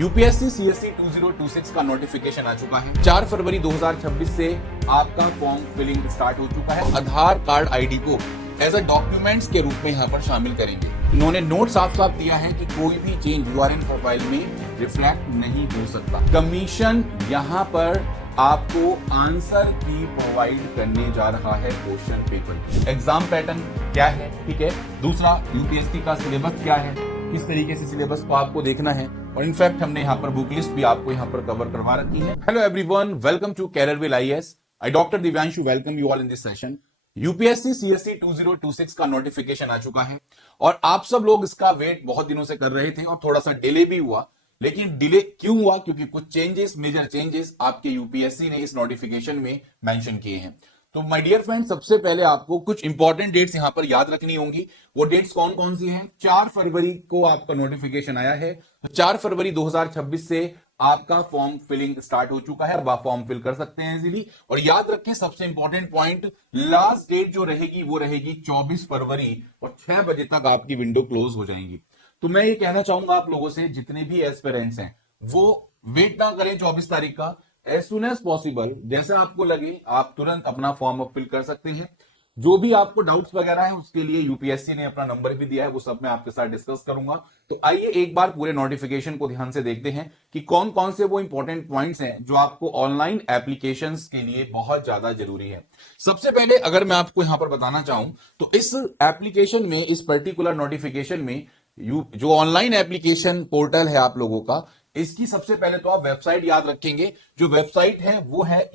UPSC CSC 2026 का notification आ चुका है। 4 फरवरी 2026 से आपका फॉर्म फिलिंग स्टार्ट हो चुका है। आधार कार्ड आईडी को एज अ डॉक्यूमेंट्स के रूप में यहाँ पर शामिल करेंगे। इन्होंने नोट साफ साफ दिया है कि कोई भी चेंज यूआरएन प्रोफाइल में रिफ्लेक्ट नहीं हो सकता। कमीशन यहाँ पर आपको आंसर की प्रोवाइड करने जा रहा है क्वेश्चन पेपर। एग्जाम पैटर्न क्या है, ठीक है। दूसरा, यूपीएससी का सिलेबस क्या है, किस तरीके से सिलेबस को आपको देखना है, और इनफैक्ट हमने यहाँ पर बुक लिस्ट भी आपको यहाँ पर कवर करवा रखी है। Hello everyone, welcome to Careerwill IAS. I doctor Divyanshu welcome you all in this session. UPSC CSC 2026 का नोटिफिकेशन आ चुका है और आप सब लोग इसका वेट बहुत दिनों से कर रहे थे और थोड़ा सा डिले भी हुआ। लेकिन डिले क्यों हुआ? क्योंकि कुछ चेंजेस, मेजर चेंजेस आपके यूपीएससी ने इस नोटिफिकेशन में मेंशन किए हैं। तो माय डियर फ्रेंड, सबसे पहले आपको कुछ इंपॉर्टेंट डेट्स यहां पर याद रखनी होंगी। वो डेट्स कौन कौन सी हैं? 4 फरवरी को आपका नोटिफिकेशन आया है। 4 फरवरी 2026 से आपका फॉर्म फिलिंग स्टार्ट हो चुका है। अब आप फॉर्म फिल कर सकते हैं इजीली। और याद रखें, सबसे इंपॉर्टेंट पॉइंट, लास्ट डेट जो रहेगी वो रहेगी 24 फरवरी और 6 बजे तक आपकी विंडो क्लोज हो जाएंगी। तो मैं ये कहना चाहूंगा आप लोगों से, जितने भी एस्पिरेंट्स हैं वो वेट ना करें 24 तारीख का। एज सुन एज पॉसिबल, जैसे आपको लगे आप तुरंत अपना फॉर्म फिल कर सकते हैं। जो भी आपको डाउट्स वगैरह है उसके लिए यूपीएससी ने अपना नंबर भी दिया है, वो सब मैं आपके साथ डिस्कस करूंगा। तो आइए एक बार पूरे नोटिफिकेशन को ध्यान से देखते हैं कि कौन कौन से वो इंपॉर्टेंट पॉइंट्स हैं जो आपको ऑनलाइन एप्लीकेशंस के लिए बहुत ज्यादा जरूरी है। सबसे पहले अगर मैं आपको यहां पर बताना चाहूं तो इस एप्लीकेशन में, इस पर्टिकुलर नोटिफिकेशन में, जो ऑनलाइन एप्लीकेशन पोर्टल है आप लोगों का, इसकी सबसे पहले तो आप वेबसाइट याद रखेंगे। जो वेबसाइट है वो है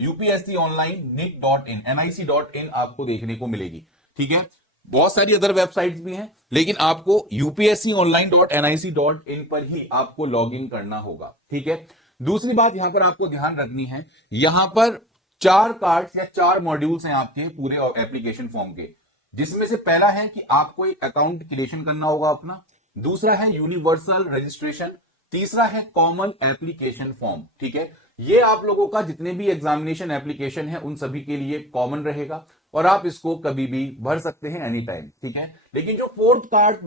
यूपीएससी ऑनलाइन nic.in आपको देखने को मिलेगी, ठीक है। बहुत सारी अदर वेबसाइट्स भी हैं, लेकिन आपको यूपीएससी online.nic.in पर ही आपको लॉग इन करना होगा, ठीक है। दूसरी बात यहां पर आपको ध्यान रखनी है, यहां पर 4 कार्ड्स या 4 मॉड्यूल्स हैं आपके पूरे एप्लीकेशन फॉर्म के, जिसमें से पहला है कि आपको एक अकाउंट क्रिएशन करना होगा अपना। दूसरा है यूनिवर्सल रजिस्ट्रेशन। तीसरा है कॉमन एप्लीकेशन फॉर्म, ठीक है। ये आप लोगों का जितने भी एग्जामिनेशन एप्लीकेशन है उन सभी के लिए कॉमन रहेगा और आप इसको कभी भी भर सकते हैं एनी टाइम, ठीक है। लेकिन जो 4th कार्ड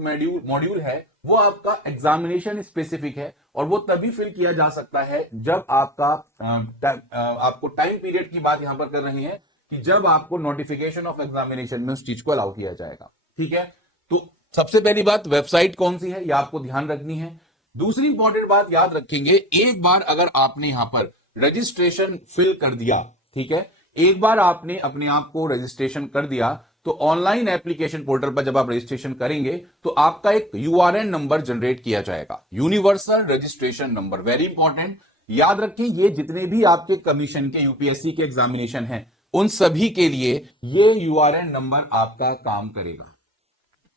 मॉड्यूल है वो आपका एग्जामिनेशन स्पेसिफिक है और वो तभी फिल किया जा सकता है जब आपको टाइम पीरियड की बात यहां पर कर रहे हैं कि जब आपको नोटिफिकेशन ऑफ एग्जामिनेशन में उस चीज को अलाउ किया जाएगा, ठीक है। तो सबसे पहली बात, वेबसाइट कौन सी है यह आपको ध्यान रखनी है। दूसरी इंपॉर्टेंट बात याद रखेंगे, एक बार अगर आपने यहां पर रजिस्ट्रेशन फिल कर दिया, ठीक है, एक बार आपने अपने आप को रजिस्ट्रेशन कर दिया, तो ऑनलाइन एप्लीकेशन पोर्टल पर जब आप रजिस्ट्रेशन करेंगे तो आपका एक यूआरएन नंबर जनरेट किया जाएगा, universal registration number. Very important, याद रखें, ये जितने भी आपके कमीशन के यूपीएससी के एग्जामिनेशन हैं उन सभी के लिए ये यूआरएन नंबर आपका काम करेगा,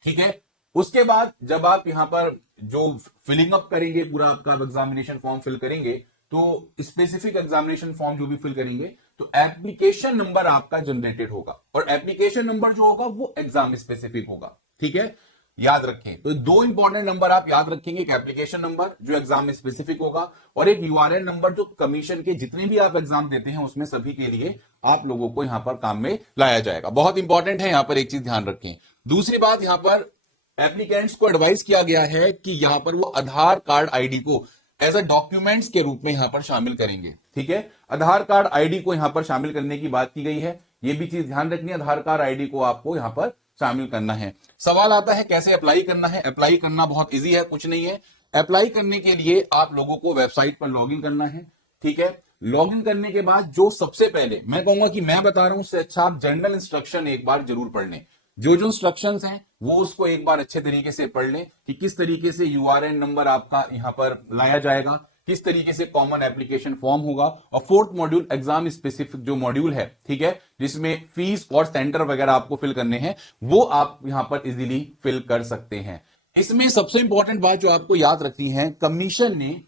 ठीक है। उसके बाद जब आप यहां पर जो फिलिंग अप करेंगे, पूरा आपका एग्जामिनेशन फॉर्म फिल करेंगे, तो स्पेसिफिक एग्जामिनेशन फॉर्म जो भी फिल करेंगे तो एप्लीकेशन नंबर आपका जनरेटेड होगा और एप्लीकेशन नंबर जो होगा वो एग्जाम स्पेसिफिक होगा, ठीक है। याद रखें, तो 2 इंपॉर्टेंट नंबर आप याद रखेंगे, एक एप्लीकेशन नंबर जो एग्जाम स्पेसिफिक होगा और एक यूआरएन नंबर जो कमीशन के जितने भी आप एग्जाम देते हैं उसमें सभी के लिए आप लोगों को यहां पर काम में लाया जाएगा। बहुत इंपॉर्टेंट है, यहां पर एक चीज ध्यान रखें। दूसरी बात, यहां पर एप्लीकेंट्स को एडवाइस किया गया है कि यहां पर वो आधार कार्ड आईडी को एज अ डॉक्यूमेंट्स के रूप में यहां पर शामिल करेंगे, ठीक है। आधार कार्ड आईडी को यहां पर शामिल करने की बात की गई है, यह भी चीज ध्यान रखनी है, आधार कार्ड आईडी को आपको यहां पर शामिल करना है। सवाल आता है कैसे अप्लाई करना है। अप्लाई करना बहुत इजी है, कुछ नहीं है। अप्लाई करने के लिए आप लोगों को वेबसाइट पर लॉग इन करना है, ठीक है। लॉग इन करने के बाद जो सबसे पहले मैं कहूंगा कि मैं बता रहा हूं उससे अच्छा आप जनरल इंस्ट्रक्शन एक बार जरूर पढ़ लें। जो इंस्ट्रक्शंस हैं वो उसको एक बार अच्छे तरीके से पढ़ लें कि किस तरीके से यूआरएन नंबर आपका यहां पर लाया जाएगा, किस तरीके से कॉमन एप्लीकेशन फॉर्म होगा, और 4th मॉड्यूल एग्जाम स्पेसिफिक जो मॉड्यूल है, ठीक है, जिसमें फीस और सेंटर वगैरह आपको फिल करने हैं, वो आप यहां पर इजीली फिल कर सकते हैं। इसमें सबसे इंपॉर्टेंट बात जो आपको याद रखनी है, कमीशन ने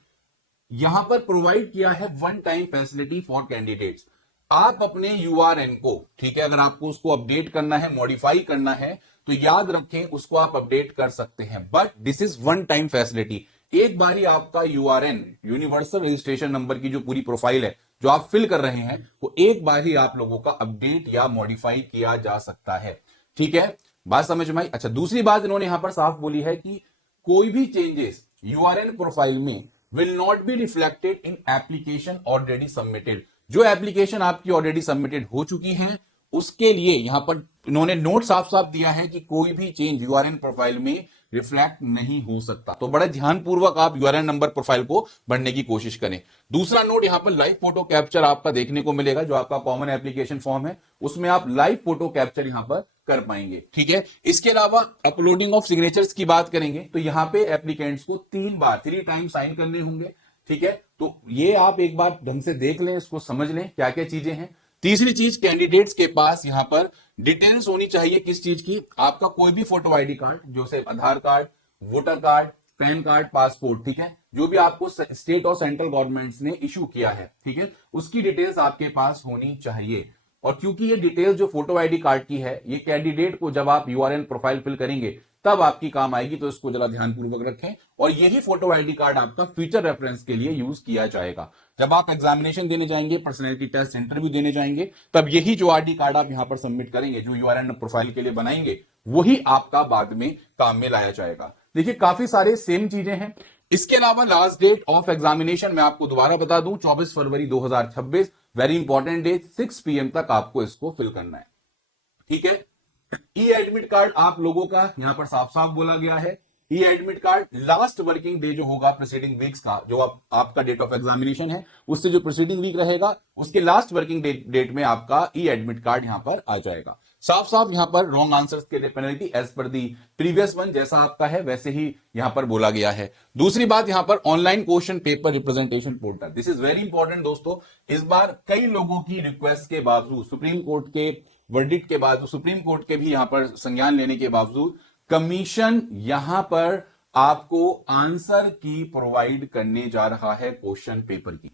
यहां पर प्रोवाइड किया है one time facility for candidates. आप अपने यूआरएन को, ठीक है, अगर आपको उसको अपडेट करना है, मॉडिफाई करना है, तो याद रखें उसको आप अपडेट कर सकते हैं, but this is one time facility. एक बार ही आपका यूआरएन, यूनिवर्सल रजिस्ट्रेशन नंबर की जो पूरी प्रोफाइल है जो आप फिल कर रहे हैं, वो एक बार ही आप लोगों का अपडेट या मॉडिफाई किया जा सकता है, ठीक है। बात समझ में आई? अच्छा, दूसरी बात इन्होंने यहां पर साफ बोली है कि कोई भी चेंजेस यूआरएन प्रोफाइल में will not be reflected in application already submitted. जो एप्लीकेशन आपकी ऑलरेडी सबमिटेड हो चुकी है उसके लिए यहां पर इन्होंने नोट साफ साफ दिया है कि कोई भी चेंज यूआरएन प्रोफाइल में रिफ्लेक्ट नहीं हो सकता। तो बड़ा ध्यानपूर्वक आप यूआरएन नंबर प्रोफाइल को भरने की कोशिश करें। दूसरा नोट यहां पर लाइव फोटो कैप्चर आपका देखने को मिलेगा। जो आपका कॉमन एप्लीकेशन फॉर्म है उसमें आप लाइव फोटो कैप्चर यहां पर कर पाएंगे। ठीक है, इसके अलावा अपलोडिंग ऑफ सिग्नेचर्स की बात करेंगे तो यहां पे एप्लीकेंट्स को 3 टाइम साइन करने होंगे। ठीक है, तो ये आप एक बार ढंग से देख लें, इसको समझ लें क्या क्या चीजें हैं। तीसरी चीज, कैंडिडेट्स के पास यहां पर डिटेल्स होनी चाहिए। किस चीज की? आपका कोई भी फोटो आईडी कार्ड, जैसे Aadhaar card, voter card, PAN card, passport, ठीक है, जो भी आपको स्टेट और सेंट्रल गवर्नमेंट्स ने इशू किया है, ठीक है, उसकी डिटेल्स आपके पास होनी चाहिए। और क्योंकि ये डिटेल्स जो फोटो आईडी कार्ड की है, ये कैंडिडेट को जब आप यूआरएन प्रोफाइल फिल करेंगे तब आपकी काम आएगी, तो इसको जरा ध्यानपूर्वक रखें। और यही फोटो आईडी कार्ड आपका फ्यूचर रेफरेंस के लिए यूज किया जाएगा। जब आप एग्जामिनेशन देने जाएंगे, पर्सनैलिटी टेस्ट, इंटरव्यू देने जाएंगे, तब यही जो आईडी कार्ड आप यहां पर सबमिट करेंगे, जो यूआरएन प्रोफाइल के लिए बनाएंगे, वही आपका बाद में काम में लाया जाएगा। देखिए, काफी सारे सेम चीजें हैं। इसके अलावा लास्ट डेट ऑफ एग्जामिनेशन मैं आपको दोबारा बता दूं, 24 फरवरी 2026, वेरी इंपॉर्टेंट डेट, 6 PM तक आपको इसको फिल करना है। ठीक है, ई एडमिट कार्ड आप लोगों का यहां पर साफ साफ बोला गया है। E admit card last working day जो होगा प्रीसीडिंग वीक्स का, जो आपका डेट ऑफ एग्जामिनेशन है उससे जो प्रीसीडिंग वीक रहेगा उसके लास्ट वर्किंग डेट में आपका ई एडमिट कार्ड यहां पर आ जाएगा। साफ साफ यहां पर रॉन्ग आंसर्स के लिए penalty as per the previous one, जैसा आपका है वैसे ही यहां पर बोला गया है। दूसरी बात, यहां पर online question paper representation portal, this is very important दोस्तों। इस बार कई लोगों की रिक्वेस्ट के बावजूद, सुप्रीम कोर्ट के वर्डिक्ट के बाद, सुप्रीम कोर्ट के भी यहां पर संज्ञान लेने के बावजूद, कमीशन यहां पर आपको आंसर की प्रोवाइड करने जा रहा है क्वेश्चन पेपर की।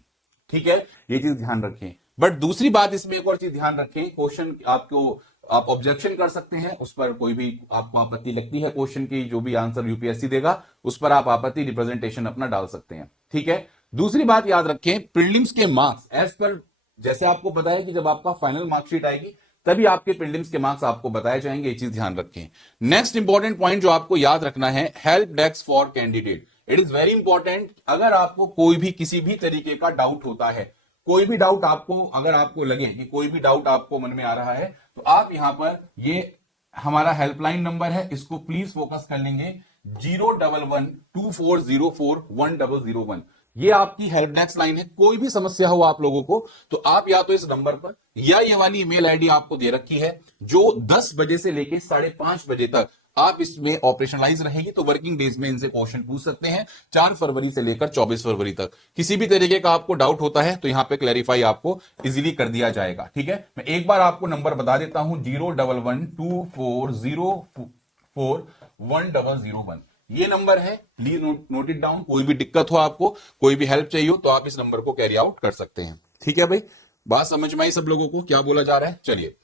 ठीक है, ये चीज ध्यान रखें। बट दूसरी बात, इसमें एक और चीज ध्यान रखें, क्वेश्चन आपको आप ऑब्जेक्शन कर सकते हैं, उस पर कोई भी आपको आपत्ति लगती है क्वेश्चन की, जो भी आंसर यूपीएससी देगा उस पर आप आपत्ति रिप्रेजेंटेशन अपना डाल सकते हैं। ठीक है, दूसरी बात याद रखें, प्रीलिम्स के मार्क्स एज पर, जैसे आपको पता है कि जब आपका फाइनल मार्कशीट आएगी तभी आपके प्रीलिम्स के मार्क्स आपको बताए जाएंगे, ये चीज ध्यान रखें। नेक्स्ट इंपॉर्टेंट पॉइंट जो आपको याद रखना है, help desk for candidate, it is very important. अगर आपको कोई भी किसी भी तरीके का डाउट होता है, कोई भी डाउट आपको, अगर आपको लगे कि कोई भी डाउट आपको मन में आ रहा है, तो आप यहां पर, ये हमारा हेल्पलाइन नंबर है, इसको प्लीज फोकस कर लेंगे, 01124041001। ये आपकी हेल्प डेस्क लाइन है। कोई भी समस्या हो आप लोगों को तो आप या तो इस नंबर पर, या ये वाली ईमेल आईडी आपको दे रखी है जो 10 बजे से लेकर 5:30 बजे तक आप इसमें ऑपरेशनलाइज रहेगी, तो वर्किंग डेज में इनसे क्वेश्चन पूछ सकते हैं। 4 फरवरी से लेकर 24 फरवरी तक किसी भी तरीके का आपको डाउट होता है तो यहां पे क्लैरिफाई आपको इजीली कर दिया जाएगा। ठीक है, मैं एक बार आपको नंबर बता देता हूं, 01124041001। ये नंबर है, प्लीज नोट इट डाउन। कोई भी दिक्कत हो आपको, कोई भी हेल्प चाहिए हो, तो आप इस नंबर को कैरी आउट कर सकते हैं। ठीक है भाई, बात समझ में आई सब लोगों को क्या बोला जा रहा है? चलिए,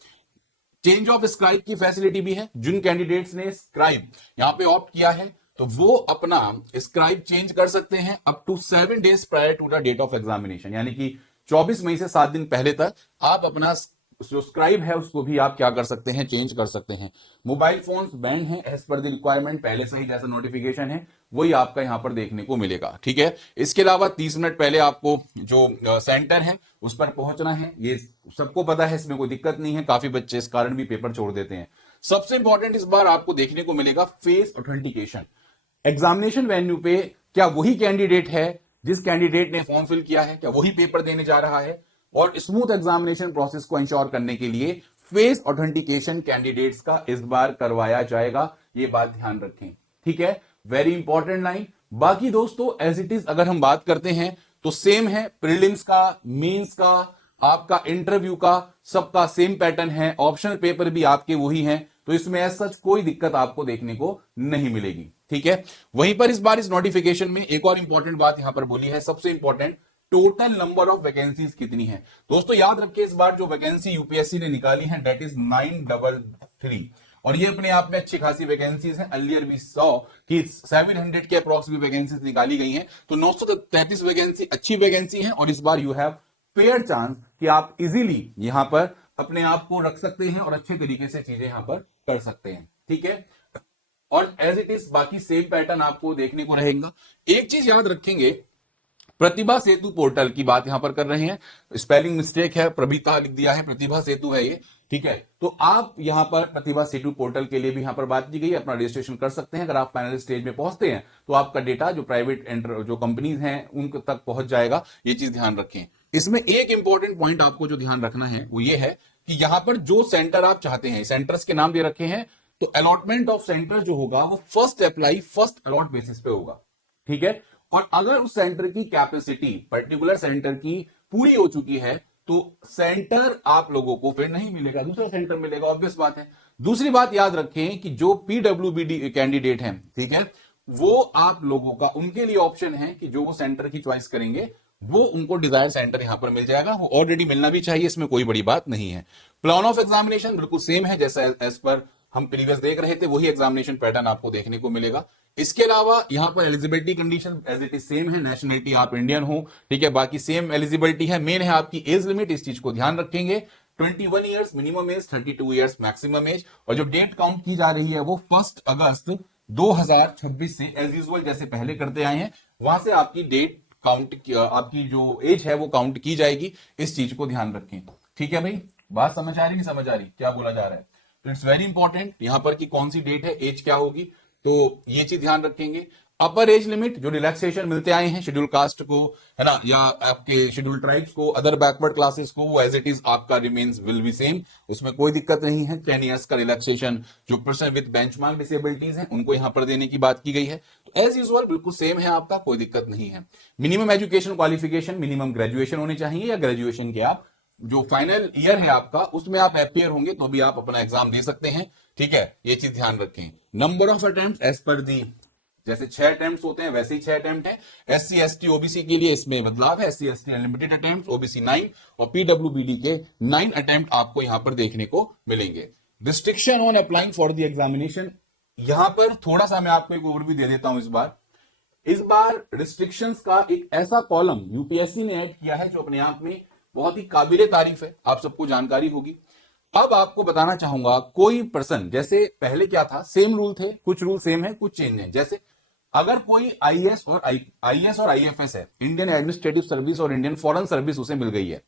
चेंज ऑफ स्क्राइब की फैसिलिटी भी है। जिन कैंडिडेट्स ने स्क्राइब यहां पे ऑप्ट किया है तो वो अपना स्क्राइब चेंज कर सकते हैं up to 7 days prior to the date of examination, यानी कि 24 मई से 7 दिन पहले तक आप अपना जो स्क्राइब है उसको भी आप क्या कर सकते हैं, चेंज कर सकते हैं। मोबाइल फोन्स बैंड है एज पर द रिक्वायरमेंट, पहले से ही जैसा नोटिफिकेशन है वही आपका यहां पर देखने को मिलेगा। ठीक है, इसके अलावा 30 मिनट पहले आपको जो सेंटर है उस पर पहुंचना है, ये सबको पता है, इसमें कोई दिक्कत नहीं है। काफी बच्चे इस कारण भी पेपर छोड़ देते हैं। सबसे इंपॉर्टेंट इस बार आपको देखने को मिलेगा फेस ऑथेंटिकेशन। एग्जामिनेशन वेन्यू पे क्या वही कैंडिडेट है जिस कैंडिडेट ने फॉर्म फिल किया है, क्या वही पेपर देने जा रहा है? और स्मूथ एग्जामिनेशन प्रोसेस को इंश्योर करने के लिए फेस ऑथेंटिकेशन कैंडिडेट्स का इस बार करवाया जाएगा, ये बात ध्यान रखें। ठीक है, वेरी इंपॉर्टेंट लाइन। बाकी दोस्तों एज इट इज अगर हम बात करते हैं तो सेम है, प्रीलिम्स का, मेंस का, आपका इंटरव्यू का, सबका सेम पैटर्न है। ऑप्शनल पेपर भी आपके वही हैं, तो इसमें एज सच कोई दिक्कत आपको देखने को नहीं मिलेगी। ठीक है, वहीं पर इस बार इस नोटिफिकेशन में एक और इंपॉर्टेंट बात यहां पर बोली है, सबसे important, total number of vacancies कितनी है। दोस्तों याद रखिए, इस बार जो वैकेंसी यूपीएससी ने निकाली है दैट इज 933, और ये अपने आप में अच्छी खासी वैकेंसीज हैं। अर्लियर भी 100 की 700 के अप्रॉक्स भी वैकेंसीज निकाली गई हैं, तो 933 वैकेंसी अच्छी वैकेंसी है। और इस बार यू हैव फेयर चांस कि आप इजीली यहां पर अपने आप को रख सकते हैं और अच्छे तरीके से चीजें यहां पर कर सकते हैं। ठीक है, और एज इट इज बाकी सेम पैटर्न आपको देखने को रहेगा। एक चीज याद रखेंगे, प्रतिभा सेतु पोर्टल की बात यहां पर कर रहे हैं, स्पेलिंग मिस्टेक है, प्रभिता लिख दिया है, प्रतिभा सेतु है ये, ठीक है। तो आप यहां पर प्रतिभा सेतु पोर्टल के लिए भी यहां पर बात की गई है, अपना रजिस्ट्रेशन कर सकते हैं। अगर आप फाइनल स्टेज में पहुंचते हैं तो आपका डेटा जो प्राइवेट जो कंपनीज हैं उन तक पहुंच जाएगा, ये चीज ध्यान रखें। इसमें एक इंपॉर्टेंट पॉइंट आपको जो ध्यान रखना है वो ये है कि यहां पर जो सेंटर आप चाहते हैं, सेंटर्स के नाम दे रखे हैं, तो अलॉटमेंट ऑफ सेंटर जो होगा वो first apply first allot basis पे होगा, ठीक है। और अगर उस सेंटर की कैपेसिटी पर्टिकुलर सेंटर की पूरी हो चुकी है तो सेंटर आप लोगों को फिर नहीं मिलेगा, दूसरा सेंटर मिलेगा, ऑब्वियस बात है। दूसरी बात याद रखें कि जो पीडब्ल्यूबीडी कैंडिडेट हैं, ठीक है, वो आप लोगों का उनके लिए ऑप्शन है कि जो वो सेंटर की चॉइस करेंगे वो उनको डिजायर सेंटर यहां पर मिल जाएगा, वो ऑलरेडी मिलना भी चाहिए, इसमें कोई बड़ी बात नहीं है। प्लान ऑफ एग्जामिनेशन बिल्कुल सेम है जैसा एज पर हम प्रीवियस देख रहे थे, वही एग्जामिनेशन पैटर्न आपको देखने को मिलेगा। इसके अलावा यहां पर eligibility condition as it is same है, नेशनलिटी आप इंडियन हो, ठीक है, बाकी सेम एलिजिबिलिटी है। मेन है आपकी एज लिमिट, इस चीज को ध्यान रखेंगे, 21 years minimum age, 32 years maximum age. और जो डेट काउंट की जा रही है वो 1 अगस्त 2026 से एज यूजुअल जैसे पहले करते आए हैं वहां से आपकी डेट काउंट, आपकी जो एज है वो काउंट की जाएगी, इस चीज को ध्यान रखें, ठीक है भाई। बात समझ आ रही है, समझ आ रही क्या बोला जा रहा है? तो इट्स वेरी इंपॉर्टेंट यहां पर कि कौन सी डेट है, एज क्या होगी, तो ये चीज ध्यान रखेंगे। अपर एज लिमिट जो रिलैक्सेशन मिलते आए हैं शेड्यूल कास्ट को, है ना, या आपके शेड्यूल ट्राइब्स को, अदर बैकवर्ड क्लासेस को, वो एज इट इज आपका रिमेन्स विल बी सेम, उसमें कोई दिक्कत नहीं है। 10 ईयर्स का रिलैक्सेशन जो पर्सन विद बेंचमार्क डिसेबिलिटीज हैं उनको यहां पर देने की बात की गई है, तो एज यूजुअल बिल्कुल सेम है आपका, कोई दिक्कत नहीं है। Minimum education qualification, minimum graduation होनी चाहिए, या ग्रेजुएशन के आप जो फाइनल ईयर है आपका उसमें आप अपियर होंगे तो भी आप अपना एग्जाम दे सकते हैं, ठीक है, ये चीज ध्यान रखें। Number of attempt as per दी, जैसे 6 अटेम्प्ट होते हैं वैसे ही 6 अटेम्प्ट है। एससी एसटी ओबीसी के लिए इसमें बदलाव है, SC ST unlimited attempt, OBC 9 और पीडब्ल्यूबीडी के 9 अटेम्प्ट आपको यहां पर देखने को मिलेंगे। Restriction on applying for the examination, यहां पर थोड़ा सा मैं आपको एक ओवरव्यू दे देता हूं। इस बार रिस्ट्रिक्शंस का एक ऐसा कॉलम यूपीएससी ने ऐड किया है जो अपने आप में बहुत ही काबिले तारीफ है, आप सबको जानकारी होगी। अब आपको बताना चाहूंगा, कोई पर्सन, जैसे पहले क्या था, सेम रूल थे, कुछ रूल सेम है कुछ चेंज है। जैसे अगर कोई आईएएस और आईएफएस है, इंडियन एडमिनिस्ट्रेटिव सर्विस और इंडियन फॉरेन सर्विस उसे मिल गई है,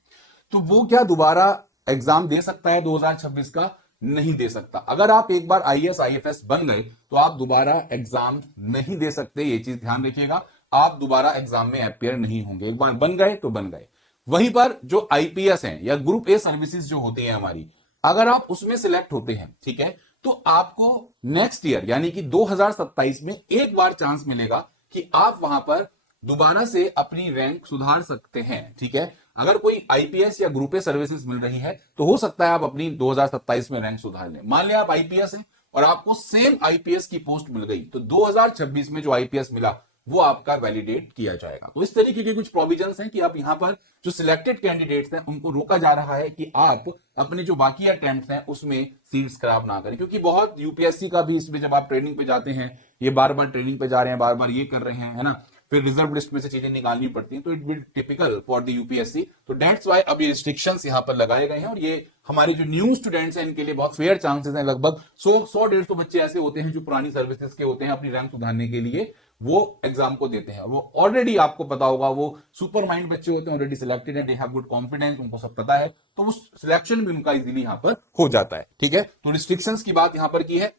तो वो क्या दोबारा एग्जाम दे सकता है 2026 का? नहीं दे सकता। अगर आप एक बार आईएएस आईएफएस बन गए तो आप दोबारा एग्जाम नहीं दे सकते, ये चीज ध्यान रखिएगा, आप दोबारा एग्जाम में अपियर नहीं होंगे, एक बार बन गए तो बन गए। वहीं पर जो आईपीएस हैं या ग्रुप ए सर्विसेज जो होती हैं हमारी, अगर आप उसमें सिलेक्ट होते हैं, ठीक है, तो आपको नेक्स्ट ईयर यानी कि 2027 में एक बार चांस मिलेगा कि आप वहां पर दोबारा से अपनी रैंक सुधार सकते हैं, ठीक है। अगर कोई आईपीएस या ग्रुप ए सर्विसेज मिल रही है तो हो सकता है आप अपनी 2027 में रैंक सुधार लें। मान लिया आप आईपीएस हैं और आपको सेम आईपीएस की पोस्ट मिल गई, तो 2026 में जो आईपीएस मिला वो आपका वैलिडेट किया जाएगा। तो इस तरीके के कुछ प्रोविजंस हैं कि आप यहां पर जो सिलेक्टेड कैंडिडेट्स हैं उनको रोका जा रहा है कि आप अपने जो बाकी अटेम्प्ट्स हैं उसमें सीट्स खराब ना करें, क्योंकि बहुत यूपीएससी का भी इसमें जब आप ट्रेनिंग पे जाते हैं, ये बार बार ट्रेनिंग पे जा रहे हैं, बार बार ये कर रहे हैं, है ना, फिर रिजर्व लिस्ट में से चीजें निकालनी पड़ती हैं, तो it will typical for the UPSC. तो दैट्स व्हाई अब ये रिस्ट्रिक्शंस यहां पर लगाए गए हैं, और ये हमारे जो न्यू स्टूडेंट्स हैं इनके लिए बहुत फेयर चांसेस हैं। लगभग 100-150 बच्चे ऐसे होते हैं जो पुरानी सर्विसेज के होते हैं, अपनी रैंक सुधारने के लिए वो एग्जाम को देते हैं। वो ऑलरेडी आपको पता होगा, वो सुपर माइंड बच्चे होते हैं, ऑलरेडी सिलेक्टेड है, दे हैव गुड कॉन्फिडेंस, उनको सब पता है, तो वो सिलेक्शन भी उनका इजीली यहां पर हो जाता है, ठीक है। तो रिस्ट्रिक्शंस की बात यहां पर की है।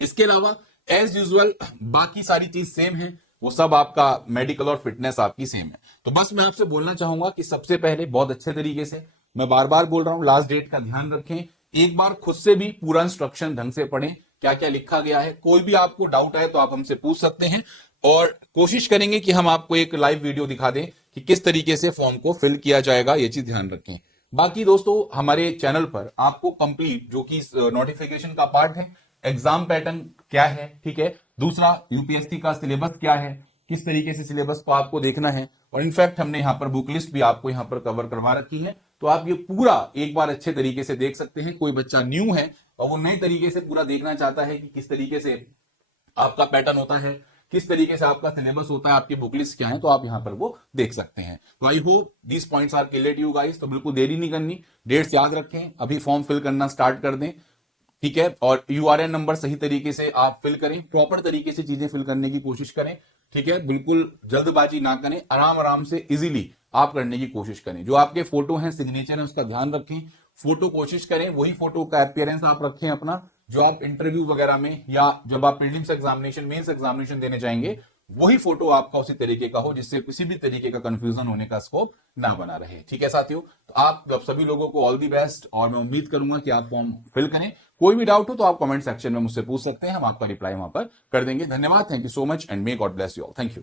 इसके अलावा एज यूजुअल बाकी सारी चीज सेम है, वो सब आपका मेडिकल और फिटनेस आपकी सेम है। तो बस मैं आपसे बोलना चाहूंगा कि सबसे पहले बहुत अच्छे तरीके से, मैं बार बार बोल रहा हूं, लास्ट डेट का ध्यान रखें, एक बार खुद से भी पूरा इंस्ट्रक्शन ढंग से पढ़ें, क्या क्या लिखा गया है। कोई भी आपको डाउट है तो आप हमसे पूछ सकते हैं, और कोशिश करेंगे कि हम आपको एक लाइव वीडियो दिखा दें कि किस तरीके से फॉर्म को फिल किया जाएगा, ये चीज ध्यान रखें। बाकी दोस्तों, हमारे चैनल पर आपको कंप्लीट जो कि नोटिफिकेशन का पार्ट है, एग्जाम पैटर्न क्या है, ठीक है, दूसरा यूपीएससी का सिलेबस क्या है, किस तरीके से सिलेबस को आपको देखना है, और इनफैक्ट हमने यहाँ पर बुक लिस्ट भी आपको यहाँ पर कवर करवा रखी है, तो आप ये पूरा एक बार अच्छे तरीके से देख सकते हैं। कोई बच्चा न्यू है और वो नए तरीके से पूरा देखना चाहता है कि किस तरीके से आपका पैटर्न होता है, किस तरीके से आपका सिलेबस होता है, आपकी बुक लिस्ट क्या है, तो आप यहां पर वो देख सकते हैं। तो I hope these points are clear to you guys. तो बिल्कुल देरी नहीं करनी, डेट्स याद रखें, अभी फॉर्म फिल करना स्टार्ट कर दें, ठीक है। और यूआरएन नंबर सही तरीके से आप फिल करें, प्रॉपर तरीके से चीजें फिल करने की कोशिश करें, ठीक है। बिल्कुल जल्दबाजी ना करें, आराम आराम से इजीली आप करने की कोशिश करें। जो आपके फोटो हैं, सिग्नेचर है, उसका ध्यान रखें। फोटो कोशिश करें वही फोटो का अपीयरेंस आप रखें अपना, जो आप इंटरव्यू वगैरह में या जब आप प्रीलिम्स एग्जामिनेशन, मेंस एग्जामिनेशन देने जाएंगे, वही फोटो आपका उसी तरीके का हो, जिससे किसी भी तरीके का कंफ्यूजन होने का स्कोप ना बना रहे। ठीक है साथियों, तो आप सभी लोगों को ऑल दी बेस्ट, और मैं उम्मीद करूंगा कि आप फॉर्म फिल करें। कोई भी डाउट हो तो आप कमेंट सेक्शन में मुझसे पूछ सकते हैं, हम आपका रिप्लाई वहां पर कर देंगे। धन्यवाद, thank you so much, and may God bless you all. Thank you.